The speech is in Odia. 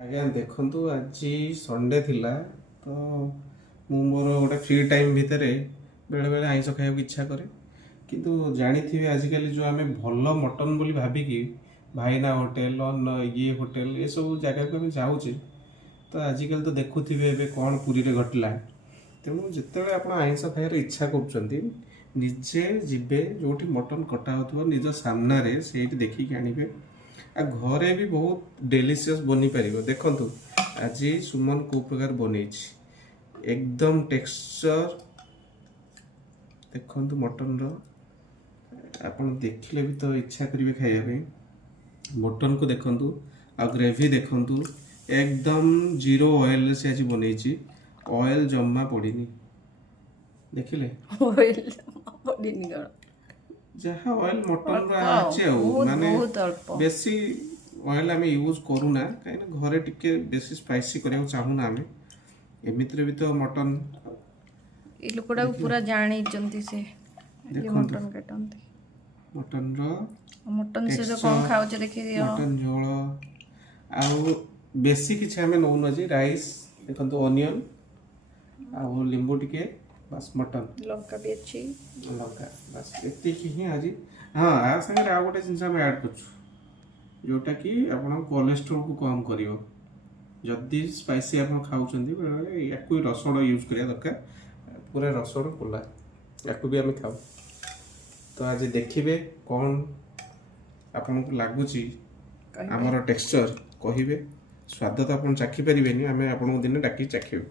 ଆଜ୍ଞା ଦେଖନ୍ତୁ ଆଜି ସଣ୍ଡେ ଥିଲା ତ ମୁଁ ମୋର ଗୋଟେ ଫ୍ରି ଟାଇମ୍ ଭିତରେ ବେଳେବେଳେ ଆଇଁଷ ଖାଇବାକୁ ଇଚ୍ଛା କରେ କିନ୍ତୁ ଜାଣିଥିବେ ଆଜିକାଲି ଯେଉଁ ଆମେ ଭଲ ମଟନ୍ ବୋଲି ଭାବିକି ଭାଇନା ହୋଟେଲ ଇଏ ହୋଟେଲ ଏସବୁ ଜାଗାକୁ ଆମେ ଯାଉଛେ ତ ଆଜିକାଲି ତ ଦେଖୁଥିବେ ଏବେ କ'ଣ ପୁରୀରେ ଘଟିଲା। ତେଣୁ ଯେତେବେଳେ ଆପଣ ଆଇଁଷ ଖାଇବାର ଇଚ୍ଛା କରୁଛନ୍ତି ନିଜେ ଯିବେ ଯେଉଁଠି ମଟନ୍ କଟା ହେଉଥିବ ନିଜ ସାମ୍ନାରେ ସେଇଠି ଦେଖିକି ଆଣିବେ। ଆଉ ଘରେ ବି ବହୁତ ଡେଲିସିୟସ୍ ବନିପାରିବ। ଦେଖନ୍ତୁ ଆଜି ସୁମନ କେଉଁ ପ୍ରକାର ବନେଇଛି, ଏକଦମ ଟେକ୍ସଚର ଦେଖନ୍ତୁ ମଟନର, ଆପଣ ଦେଖିଲେ ବି ତ ଇଚ୍ଛା କରିବେ ଖାଇବା ପାଇଁ। ମଟନକୁ ଦେଖନ୍ତୁ ଆଉ ଗ୍ରେଭି ଦେଖନ୍ତୁ, ଏକଦମ ଜିରୋ ଅଏଲରେ ସେ ଆଜି ବନେଇଛି, ଅଏଲ ଜମା ପଡ଼ିନି। ଦେଖିଲେ ଅଏଲ ପଡ଼ିନି କ'ଣ, ଯାହା ଅଏଲ ମଟନର ଅଳ୍ପ ଅଛି ଆଉ ବହୁତ ମାନେ ବହୁତ ଅଳ୍ପ। ବେଶୀ ଅଏଲ ଆମେ ୟୁଜ୍ କରୁନା କାହିଁକିନା ଘରେ ଟିକେ ବେଶୀ ସ୍ପାଇସି କରିବାକୁ ଚାହୁଁନା ଆମେ। ଏମିତିରେ ବି ତ ମଟନ ଏଇ ଲୋକଟାକୁ ପୁରା ଜାଣିଛନ୍ତି ସେ ଯେ ଦେଖନ୍ତୁ ମଟନ କାଟନ୍ତି। ମଟନର ମଟନ ସହିତ କ'ଣ ଟେକ୍ସଚର, ଖାଉଛ ଦେଖିଦିଅ। ମଟନ ଝୋଳ ଆଉ ବେଶୀ କିଛି ଆମେ ନେଉନୁ ଆଜି। ରାଇସ୍ ଦେଖନ୍ତୁ, ଅନିଅନ୍ ଆଉ ଲେମ୍ବୁ ଟିକେ, ବାସ୍ ମଟନ ଲଙ୍କା ବି ଅଛି। ଲଙ୍କା, ବାସ୍ ଏତିକି ହିଁ ଆଜି। ହଁ, ଆ ସାଙ୍ଗରେ ଆଉ ଗୋଟେ ଜିନିଷ ଆମେ ଆଡ଼୍ କରୁଛୁ ଯେଉଁଟାକି ଆପଣଙ୍କ କୋଲେଷ୍ଟ୍ରୋଲକୁ କମ୍ କରିବ। ଯଦି ସ୍ପାଇସି ଆପଣ ଖାଉଛନ୍ତି ବେଳେବେଳେ ୟାକୁ ରସୁଣ ୟୁଜ୍ କରିବା ଦରକାର, ପୁରା ରସୁଣ କୋଲା ୟାକୁ ବି ଆମେ ଖାଉ। ତ ଆଜି ଦେଖିବେ କ'ଣ ଆପଣଙ୍କୁ ଲାଗୁଛି ଆମର ଟେକ୍ସଚର, କହିବେ। ସ୍ୱାଦ ତ ଆପଣ ଚାଖି ପାରିବେନି, ଆମେ ଆପଣଙ୍କୁ ଦିନେ ଡାକି ଚାଖିବୁ।